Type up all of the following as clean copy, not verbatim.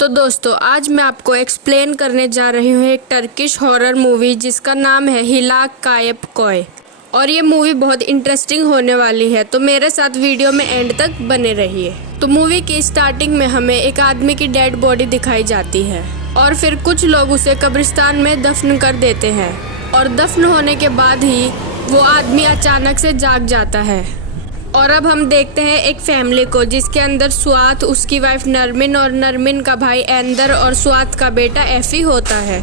तो दोस्तों आज मैं आपको एक्सप्लेन करने जा रही हूँ एक टर्किश हॉरर मूवी जिसका नाम है हिलाक कायप कोय। और ये मूवी बहुत इंटरेस्टिंग होने वाली है, तो मेरे साथ वीडियो में एंड तक बने रहिए। तो मूवी की स्टार्टिंग में हमें एक आदमी की डेड बॉडी दिखाई जाती है और फिर कुछ लोग उसे कब्रिस्तान में दफन कर देते हैं और दफन होने के बाद ही वो आदमी अचानक से जाग जाता है। और अब हम देखते हैं एक फैमिली को जिसके अंदर सुआत, उसकी वाइफ नरमिन और नरमिन का भाई एंदर और सुआत का बेटा एफी होता है।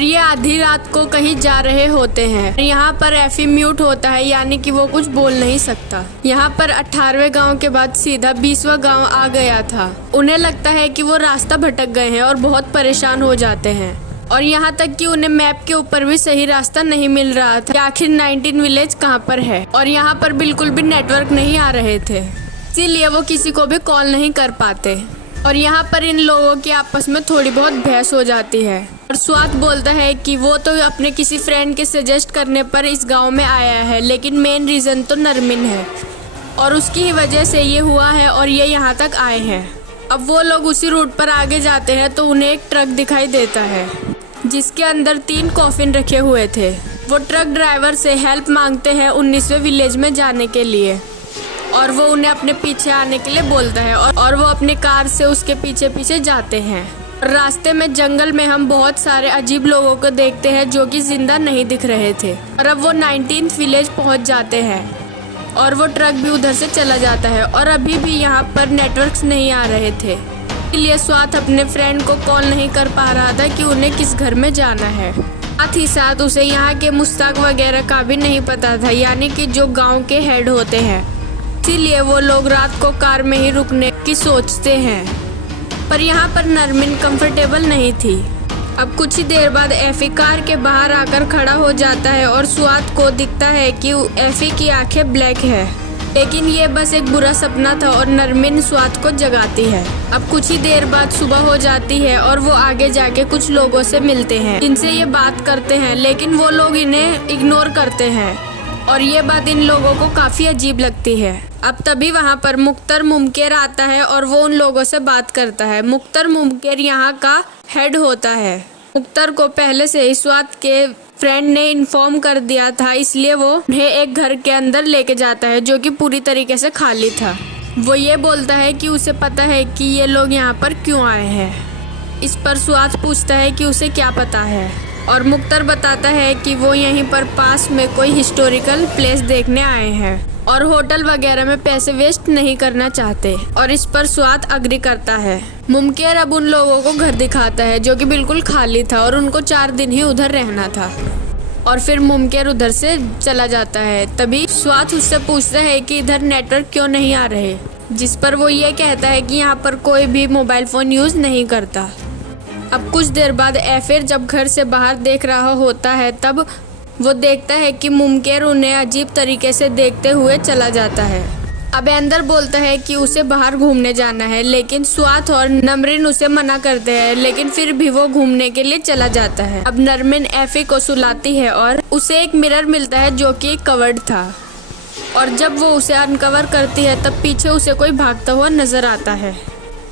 ये आधी रात को कहीं जा रहे होते हैं। यहाँ पर एफी म्यूट होता है, यानी कि वो कुछ बोल नहीं सकता। यहाँ पर 18वें गांव के बाद सीधा 20वां गांव आ गया था। उन्हें लगता है कि वो रास्ता भटक गए हैं और बहुत परेशान हो जाते हैं और यहाँ तक कि उन्हें मैप के ऊपर भी सही रास्ता नहीं मिल रहा था कि आखिर 19 विलेज कहाँ पर है। और यहाँ पर बिल्कुल भी नेटवर्क नहीं आ रहे थे, इसीलिए वो किसी को भी कॉल नहीं कर पाते। और यहाँ पर इन लोगों की आपस में थोड़ी बहुत बहस हो जाती है और स्वात बोलता है कि वो तो अपने किसी फ्रेंड के सजेस्ट करने पर इस गाँव में आया है, लेकिन मेन रीज़न तो नरमिन है और उसकी ही वजह से ये हुआ है और ये यहाँ तक आए हैं। अब वो लोग उसी रूट पर आगे जाते हैं तो उन्हें एक ट्रक दिखाई देता है जिसके अंदर 3 कॉफिन रखे हुए थे। वो ट्रक ड्राइवर से हेल्प मांगते हैं 19वें विलेज में जाने के लिए और वो उन्हें अपने पीछे आने के लिए बोलता है और वो अपनी कार से उसके पीछे पीछे जाते हैं। रास्ते में जंगल में हम बहुत सारे अजीब लोगों को देखते हैं जो कि जिंदा नहीं दिख रहे थे। और अब वो 19th विलेज पहुंच जाते हैं और वो ट्रक भी उधर से चला जाता है और अभी भी यहाँ पर नेटवर्क्स नहीं आ रहे थे, इसलिए स्वात अपने फ्रेंड को कॉल नहीं कर पा रहा था कि उन्हें किस घर में जाना है। साथ ही साथ उसे यहाँ के मुस्ताक वगैरह का भी नहीं पता था, यानी कि जो गांव के हेड होते हैं। इसीलिए वो लोग रात को कार में ही रुकने की सोचते हैं, पर यहाँ पर नरमिन कंफर्टेबल नहीं थी। अब कुछ ही देर बाद एफी कार के बाहर आकर खड़ा हो जाता है और स्वात को दिखता है कि एफी की आंखें ब्लैक है, लेकिन ये बस एक बुरा सपना था और नरमिन स्वात को जगाती है। अब कुछ ही देर बाद सुबह हो जाती है और वो आगे जाके कुछ लोगों से मिलते हैं जिनसे ये बात करते हैं, लेकिन वो लोग इन्हें इग्नोर करते हैं और ये बात इन लोगों को काफी अजीब लगती है। अब तभी वहाँ पर मुख्तर मुमकेर आता है और वो उन लोगों से बात करता है। मुख्तर मुमकेर यहाँ का हेड होता है। मुख्तर को पहले से ही स्वात के फ्रेंड ने इन्फॉर्म कर दिया था, इसलिए वो उन्हें एक घर के अंदर लेके जाता है जो कि पूरी तरीके से खाली था। वो ये बोलता है कि उसे पता है कि ये लोग यहाँ पर क्यों आए हैं। इस पर स्वात पूछता है कि उसे क्या पता है और मुख्तर बताता है कि वो यहीं पर पास में कोई हिस्टोरिकल प्लेस देखने आए हैं और होटल वगैरह में पैसे वेस्ट नहीं करना चाहते। और इस पर स्वात अग्री करता है। मुमकेर अब उन लोगों को घर दिखाता है जो कि बिल्कुल खाली था और उनको 4 दिन ही उधर रहना था और फिर मुमकेर उधर से चला जाता है। तभी स्वात उससे पूछता है कि इधर नेटवर्क क्यों नहीं आ रहे, जिस पर वो ये कहता है कि यहाँ पर कोई भी मोबाइल फ़ोन यूज़ नहीं करता। अब कुछ देर बाद एफिर जब घर से बाहर देख रहा होता है तब वो देखता है कि मुमकेर उन्हें अजीब तरीके से देखते हुए चला जाता है। अब एंदर बोलता है कि उसे बाहर घूमने जाना है, लेकिन स्वात और नरमिन उसे मना करते हैं, लेकिन फिर भी वो घूमने के लिए चला जाता है। अब नरमिन एफी को सुलाती है और उसे एक मिरर मिलता है जो कि कवर्ड था और जब वो उसे अनकवर करती है तब पीछे उसे कोई भागता हुआ नजर आता है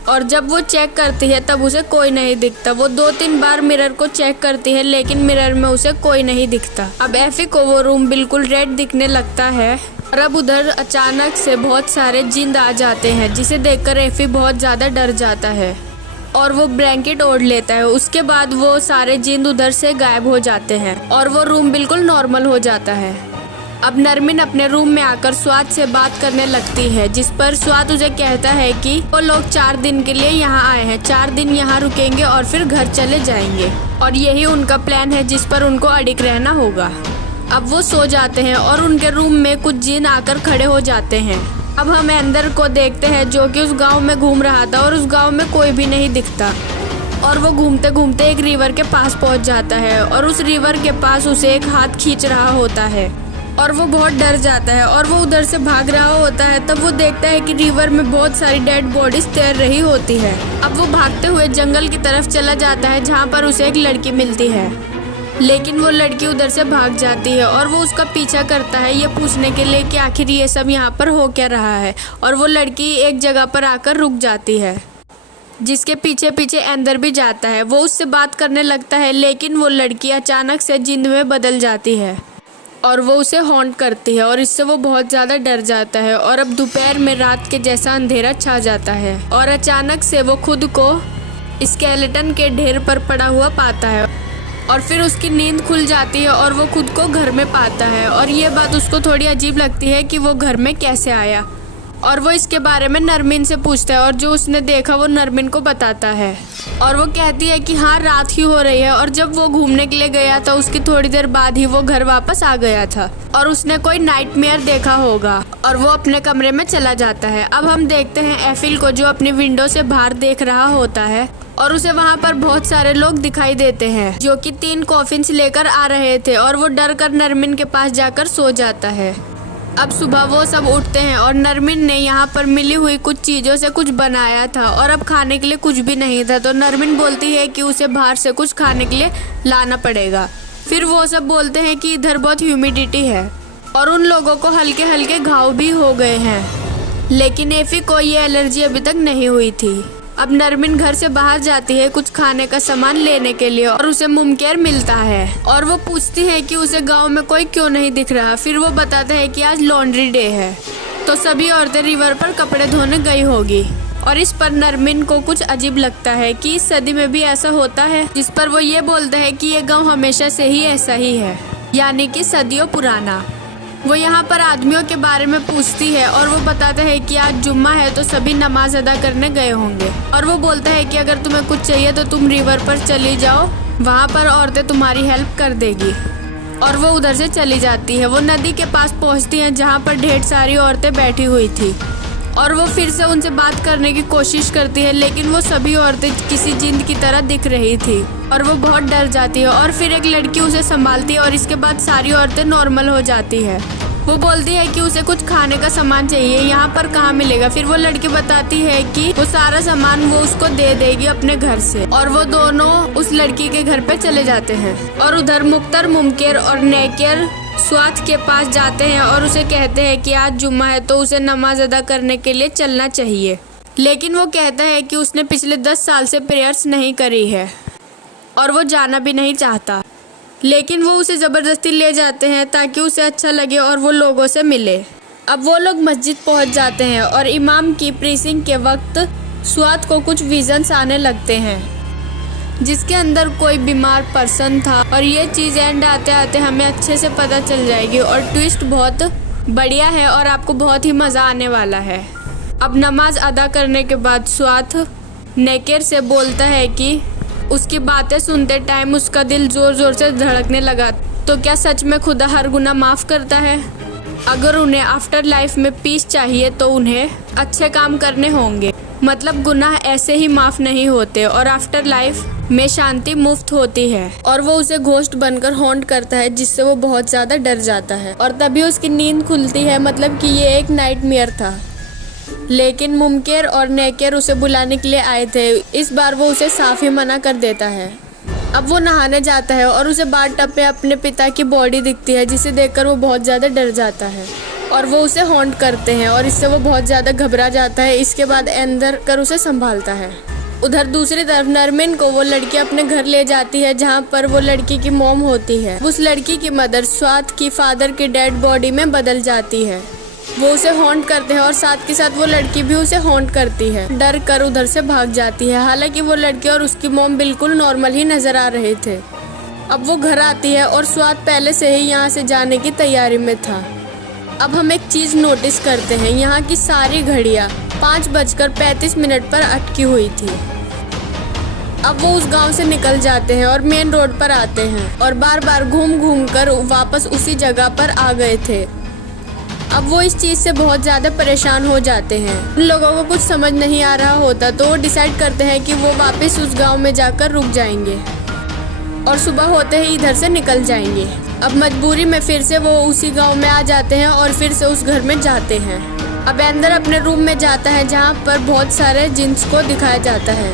और जब वो चेक करती है तब उसे कोई नहीं दिखता। वो 2-3 बार मिरर को चेक करती है, लेकिन मिरर में उसे कोई नहीं दिखता। अब एफी को वो रूम बिल्कुल रेड दिखने लगता है और अब उधर अचानक से बहुत सारे जिंद आ जाते हैं, जिसे देखकर एफी बहुत ज़्यादा डर जाता है और वो ब्लैंकेट ओढ़ लेता है। उसके बाद वो सारे जिंद उधर से गायब हो जाते हैं और वो रूम बिल्कुल नॉर्मल हो जाता है। अब नरमिन अपने रूम में आकर स्वात से बात करने लगती है, जिस पर स्वात उसे कहता है कि वो लोग 4 दिन के लिए यहाँ आए हैं, 4 दिन यहाँ रुकेंगे और फिर घर चले जाएंगे और यही उनका प्लान है जिस पर उनको अडिग रहना होगा। अब वो सो जाते हैं और उनके रूम में कुछ जिन आकर खड़े हो जाते हैं। अब हम एंदर को देखते हैं जो कि उस गाँव में घूम रहा था और उस गाँव में कोई भी नहीं दिखता और वो घूमते घूमते एक रिवर के पास पहुँच जाता है और उस रिवर के पास उसे एक हाथ खींच रहा होता है और वो बहुत डर जाता है और वो उधर से भाग रहा होता है। तब वो देखता है कि रिवर में बहुत सारी डेड बॉडीज तैर रही होती है। अब वो भागते हुए जंगल की तरफ चला जाता है जहाँ पर उसे एक लड़की मिलती है, लेकिन वो लड़की उधर से भाग जाती है और वो उसका पीछा करता है ये पूछने के लिए कि आखिर ये सब यहाँ पर हो क्या रहा है। और वो लड़की एक जगह पर आकर रुक जाती है जिसके पीछे पीछे अंदर भी जाता है। वो उससे बात करने लगता है, लेकिन वो लड़की अचानक से जिंद में बदल जाती है और वो उसे हॉन्ट करती है और इससे वो बहुत ज़्यादा डर जाता है। और अब दोपहर में रात के जैसा अंधेरा छा जाता है और अचानक से वो खुद को स्केलेटन के ढेर पर पड़ा हुआ पाता है और फिर उसकी नींद खुल जाती है और वो खुद को घर में पाता है। और ये बात उसको थोड़ी अजीब लगती है कि वो घर में कैसे आया, और वो इसके बारे में नरमिन से पूछता है और जो उसने देखा वो नरमिन को बताता है। और वो कहती है कि हाँ, रात ही हो रही है और जब वो घूमने के लिए गया था उसकी थोड़ी देर बाद ही वो घर वापस आ गया था और उसने कोई नाइटमेयर देखा होगा और वो अपने कमरे में चला जाता है। अब हम देखते हैं एफिल को, जो अपनी विंडो से बाहर देख रहा होता है और उसे वहाँ पर बहुत सारे लोग दिखाई देते हैं जो कि 3 कॉफिन्स लेकर आ रहे थे और वो डर कर नरमिन के पास जाकर सो जाता है। अब सुबह वो सब उठते हैं और नरमिन ने यहाँ पर मिली हुई कुछ चीज़ों से कुछ बनाया था और अब खाने के लिए कुछ भी नहीं था, तो नरमिन बोलती है कि उसे बाहर से कुछ खाने के लिए लाना पड़ेगा। फिर वो सब बोलते हैं कि इधर बहुत ह्यूमिडिटी है और उन लोगों को हल्के हल्के घाव भी हो गए हैं, लेकिन एफी को ये एलर्जी अभी तक नहीं हुई थी। अब नरमिन घर से बाहर जाती है कुछ खाने का सामान लेने के लिए और उसे मुमकेर मिलता है और वो पूछती है कि उसे गांव में कोई क्यों नहीं दिख रहा। फिर वो बताते हैं कि आज लॉन्ड्री डे है, तो सभी औरतें रिवर पर कपड़े धोने गई होगी। और इस पर नरमिन को कुछ अजीब लगता है कि इस सदी में भी ऐसा होता है, जिस पर वो ये बोलते हैं कि ये गाँव हमेशा से ही ऐसा ही है, यानी कि सदियों पुराना। वो यहाँ पर आदमियों के बारे में पूछती है और वो बताते हैं कि आज जुम्मा है तो सभी नमाज अदा करने गए होंगे। और वो बोलता है कि अगर तुम्हें कुछ चाहिए तो तुम रिवर पर चली जाओ, वहाँ पर औरतें तुम्हारी हेल्प कर देगी। और वो उधर से चली जाती है। वो नदी के पास पहुँचती है जहाँ पर ढेर सारी औरतें बैठी हुई थी और वो फिर से उनसे बात करने की कोशिश करती है, लेकिन वो सभी औरतें किसी जिंद की तरह दिख रही थी और वो बहुत डर जाती है। और फिर एक लड़की उसे संभालती है और इसके बाद सारी औरतें नॉर्मल हो जाती है। वो बोलती है कि उसे कुछ खाने का सामान चाहिए, यहाँ पर कहाँ मिलेगा। फिर वो लड़की बताती है कि वो सारा सामान वो उसको दे देगी अपने घर से और वो दोनों उस लड़की के घर पे चले जाते हैं। और उधर मुख्तर, मुमकेर और नेकेर स्वात के पास जाते हैं और उसे कहते हैं कि आज जुम्मा है तो उसे नमाज अदा करने के लिए चलना चाहिए, लेकिन वो कहता है कि उसने पिछले 10 साल से प्रेयर्स नहीं करी है और वो जाना भी नहीं चाहता, लेकिन वो उसे ज़बरदस्ती ले जाते हैं ताकि उसे अच्छा लगे और वो लोगों से मिले। अब वो लोग मस्जिद पहुंच जाते हैं और इमाम की प्रीसिंग के वक्त स्वात को कुछ विजन्स आने लगते हैं जिसके अंदर कोई बीमार पर्सन था और ये चीज़ एंड आते आते हमें अच्छे से पता चल जाएगी और ट्विस्ट बहुत बढ़िया है और आपको बहुत ही मज़ा आने वाला है। अब नमाज अदा करने के बाद स्वात नेकेर से बोलता है कि उसकी बातें सुनते टाइम उसका दिल ज़ोर ज़ोर से धड़कने लगा। तो क्या सच में खुदा हर गुनाह माफ़ करता है? अगर उन्हें आफ्टर लाइफ में पीस चाहिए तो उन्हें अच्छे काम करने होंगे, मतलब गुनाह ऐसे ही माफ़ नहीं होते और आफ्टर लाइफ में शांति मुफ्त होती है। और वो उसे घोस्ट बनकर हॉन्ट करता है जिससे वो बहुत ज़्यादा डर जाता है और तभी उसकी नींद खुलती है, मतलब कि ये एक नाइटमेयर था। लेकिन मुमकेर और नेकेर उसे बुलाने के लिए आए थे, इस बार वो उसे साफ ही मना कर देता है। अब वो नहाने जाता है और उसे बाथटब में अपने पिता की बॉडी दिखती है जिसे देखकर वो बहुत ज़्यादा डर जाता है और वो उसे हॉन्ट करते हैं और इससे वो बहुत ज़्यादा घबरा जाता है। इसके बाद अंदर कर उसे संभालता है। उधर दूसरी तरफ नरमिन को वो लड़की अपने घर ले जाती है जहाँ पर वो लड़की की मॉम होती है। उस लड़की की मदर स्वात की फादर की डेड बॉडी में बदल जाती है। वो उसे हॉन्ट करते हैं और साथ के साथ वो लड़की भी उसे हॉन्ट करती है। डर कर उधर से भाग जाती है। हालांकि वो लड़की और उसकी मॉम बिल्कुल नॉर्मल ही नजर आ रहे थे। अब वो घर आती है और स्वात पहले से ही यहाँ से जाने की तैयारी में था। अब हम एक चीज़ नोटिस करते हैं, यहाँ की सारी घड़ियाँ 5:35 पर अटकी हुई थी। अब वो उस गांव से निकल जाते हैं और मेन रोड पर आते हैं और बार बार घूम घूम कर वापस उसी जगह पर आ गए थे। अब वो इस चीज़ से बहुत ज़्यादा परेशान हो जाते हैं। उन लोगों को कुछ समझ नहीं आ रहा होता तो वो डिसाइड करते हैं कि वो वापस उस गांव में जाकर रुक जाएंगे और सुबह होते ही इधर से निकल जाएंगे। अब मजबूरी में फिर से वो उसी गांव में आ जाते हैं और फिर से उस घर में जाते हैं। अब अंदर अपने रूम में जाता है जहाँ पर बहुत सारे जिन्स को दिखाया जाता है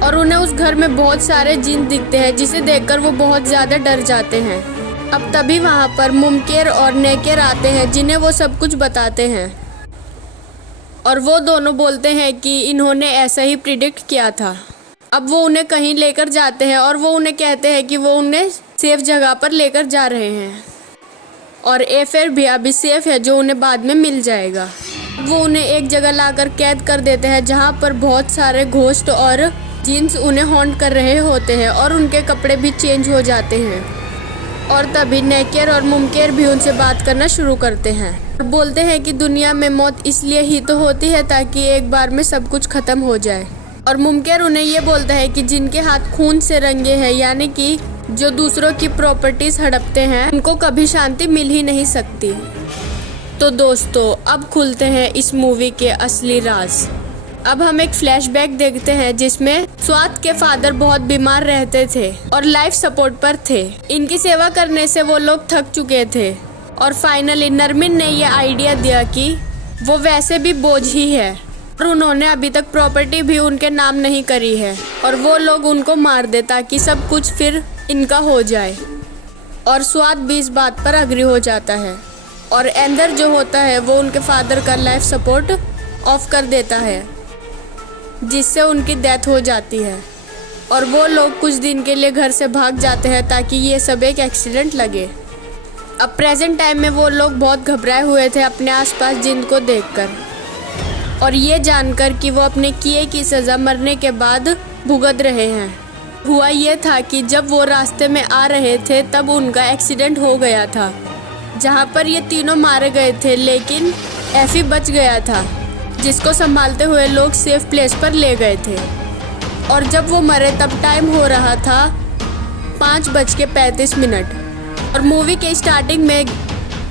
और उन्हें उस घर में बहुत सारे जिन दिखते हैं जिसे देखकर वो बहुत ज़्यादा डर जाते हैं। अब तभी वहाँ पर मुमकेर और नेकेर आते हैं जिन्हें वो सब कुछ बताते हैं। और वो दोनों बोलते हैं कि इन्होंने ऐसा ही प्रिडिक्ट किया था। अब वो उन्हें कहीं लेकर जाते हैं और वो उन्हें कहते हैं कि वो उन्हें सेफ जगह पर लेकर जा रहे हैं और एफेयर भी अभी सेफ है जो उन्हें बाद में मिल जाएगा। वो उन्हें एक जगह लाकर कैद कर देते हैं जहाँ पर बहुत सारे घोस्ट और जिन्स उन्हें हॉन्ट कर रहे होते हैं और उनके कपड़े भी चेंज हो जाते हैं। और तभी नेकेर और मुमकेर भी उनसे बात करना शुरू करते हैं और बोलते हैं कि दुनिया में मौत इसलिए ही तो होती है ताकि एक बार में सब कुछ खत्म हो जाए। और मुमकेर उन्हें ये बोलता है कि जिनके हाथ खून से रंगे हैं, यानी कि जो दूसरों की प्रॉपर्टीज हड़पते हैं, उनको कभी शांति मिल ही नहीं सकती। तो दोस्तों, अब खुलते हैं इस मूवी के असली राज। अब हम एक फ्लैशबैक देखते हैं जिसमें स्वात के फादर बहुत बीमार रहते थे और लाइफ सपोर्ट पर थे। इनकी सेवा करने से वो लोग थक चुके थे और फाइनली नरमिन ने ये आइडिया दिया कि वो वैसे भी बोझ ही है और उन्होंने अभी तक प्रॉपर्टी भी उनके नाम नहीं करी है और वो लोग उनको मार दे ताकि सब कुछ फिर इनका हो जाए। और स्वात भी इस बात पर अग्री हो जाता है और एंदर जो होता है वो उनके फादर का लाइफ सपोर्ट ऑफ कर देता है जिससे उनकी डेथ हो जाती है और वो लोग कुछ दिन के लिए घर से भाग जाते हैं ताकि ये सब एक एक्सीडेंट लगे। अब प्रेजेंट टाइम में वो लोग बहुत घबराए हुए थे अपने आसपास जिन को देखकर और ये जानकर कि वो अपने किए की सज़ा मरने के बाद भुगत रहे हैं। हुआ ये था कि जब वो रास्ते में आ रहे थे तब उनका एक्सीडेंट हो गया था जहाँ पर ये तीनों मारे गए थे, लेकिन एफी बच गया था जिसको संभालते हुए लोग सेफ प्लेस पर ले गए थे। और जब वो मरे तब टाइम हो रहा था 5:35 और मूवी के स्टार्टिंग में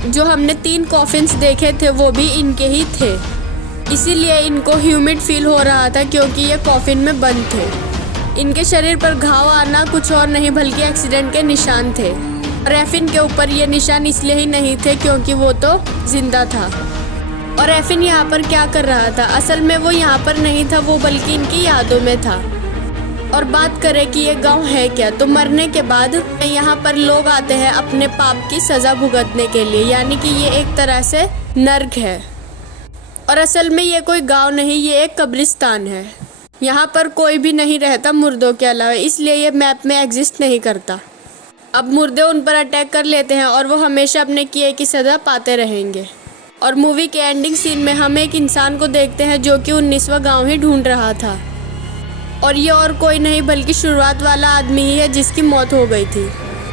जो हमने 3 कॉफिन्स देखे थे वो भी इनके ही थे, इसीलिए इनको ह्यूमिड फील हो रहा था क्योंकि ये कॉफिन में बंद थे। इनके शरीर पर घाव आना कुछ और नहीं बल्कि एक्सीडेंट के निशान थे और एफिन के ऊपर ये निशान इसलिए ही नहीं थे क्योंकि वो तो जिंदा था। और एफिन यहाँ पर क्या कर रहा था? असल में वो यहाँ पर नहीं था, वो बल्कि इनकी यादों में था। और बात करें कि ये गांव है क्या, तो मरने के बाद यहाँ पर लोग आते हैं अपने पाप की सज़ा भुगतने के लिए, यानी कि ये एक तरह से नर्क है। और असल में ये कोई गांव नहीं, ये एक कब्रिस्तान है। यहाँ पर कोई भी नहीं रहता मुर्दों के अलावा, इसलिए ये मैप में एग्जिस्ट नहीं करता। अब मुर्दे उन पर अटैक कर लेते हैं और वो हमेशा अपने किए की सज़ा पाते रहेंगे। और मूवी के एंडिंग सीन में हम एक इंसान को देखते हैं जो कि 19वां गांव ही ढूंढ रहा था और ये और कोई नहीं बल्कि शुरुआत वाला आदमी ही है जिसकी मौत हो गई थी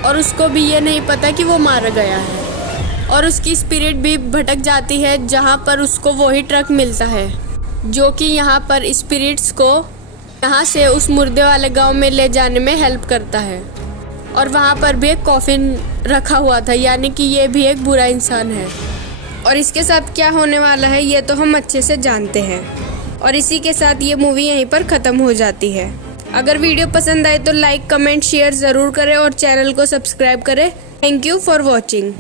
और उसको भी ये नहीं पता कि वो मारा गया है। और उसकी स्पिरिट भी भटक जाती है जहाँ पर उसको वही ट्रक मिलता है जो कि यहाँ पर स्पिरिट्स को यहाँ से उस मुर्दे वाले गांव में ले जाने में हेल्प करता है। और वहाँ पर भी एक कॉफिन रखा हुआ था, यानी कि ये भी एक बुरा इंसान है। और इसके साथ क्या होने वाला है ये तो हम अच्छे से जानते हैं। और इसी के साथ ये मूवी यहीं पर ख़त्म हो जाती है। अगर वीडियो पसंद आए तो लाइक, कमेंट, शेयर ज़रूर करें और चैनल को सब्सक्राइब करें। Thank you for watching.